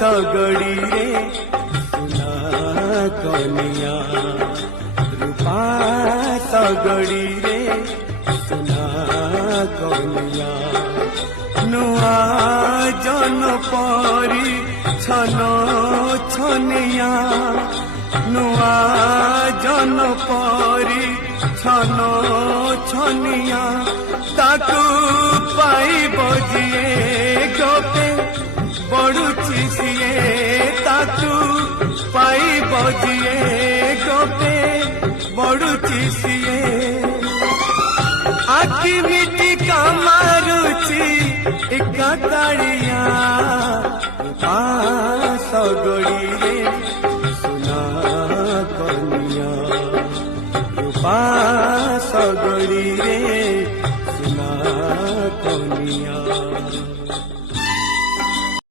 सगड़ी रे सुना कनिया रूपा सगड़ी रे सुना कनिया नुआ जन परी छन छनिया नुआ जन परी छन छनिया ताकू पाई बजिए गोपे बड़ुची सिए ताकू पाई बजिए गोपे बड़ुची सिए आखि मिटी का मारुची एक ताड़िया